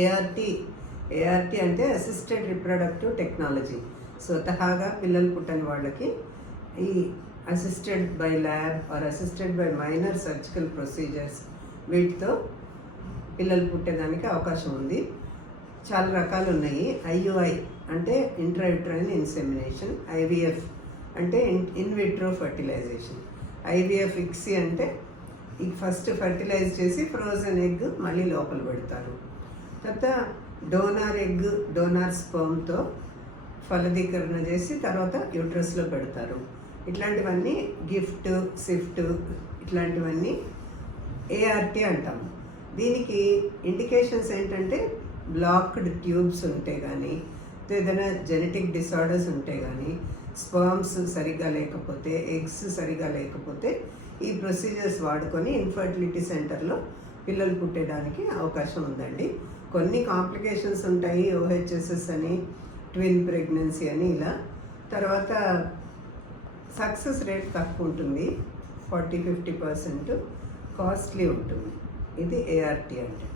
ART ART అంటే assisted reproductive technology. స్వతహాగా పిల్లలు పుట్టని వాళ్ళకి ఈ assisted by lab or assisted by minor surgical procedures వీటితో పిల్లలు పుట్టేదానికి అవకాశం ఉంది. చాలా రకాలు ఉన్నాయి. ఐయుఐ అంటే ఇంట్రాయూట్రైన్ ఇన్సెమినేషన్, ఐవిఎఫ్ అంటే in vitro fertilization, IVF ICSI అంటే ఫస్ట్ ఫర్టిలైజ్ చేసి ఫ్రోజన్ ఎగ్ మళ్ళీ లోపల పెడతారు. తర్వాత డోనార్ ఎగ్, డోనార్ స్పర్మ్తో ఫలదీకరణ చేసి తర్వాత యూట్రస్లో పెడతారు. ఇట్లాంటివన్నీ గిఫ్ట్, సిఫ్ట్ ఇట్లాంటివన్నీ ఏఆర్టీ అంటాము. దీనికి ఇండికేషన్స్ ఏంటంటే బ్లాక్డ్ ట్యూబ్స్ ఉంటే కానీ, ఏదైనా జెనెటిక్ డిసార్డర్స్ ఉంటే కానీ, స్పర్మ్స్ సరిగా లేకపోతే, ఎగ్స్ సరిగా లేకపోతే ఈ ప్రొసీజర్స్ వాడుకొని ఇన్ఫర్టిలిటీ సెంటర్లో పిల్లలు పుట్టేదానికి అవకాశం ఉందండి. కొన్ని కాంప్లికేషన్స్ ఉంటాయి, ఓహెచ్ఎస్ఎస్ అని, ట్విన్ ప్రెగ్నెన్సీ అని ఇలా. తర్వాత సక్సెస్ రేట్ తక్కువ ఉంటుంది, 40-50%. కాస్ట్లీ ఉంటుంది. ఇది ఏఆర్టీ అంటే.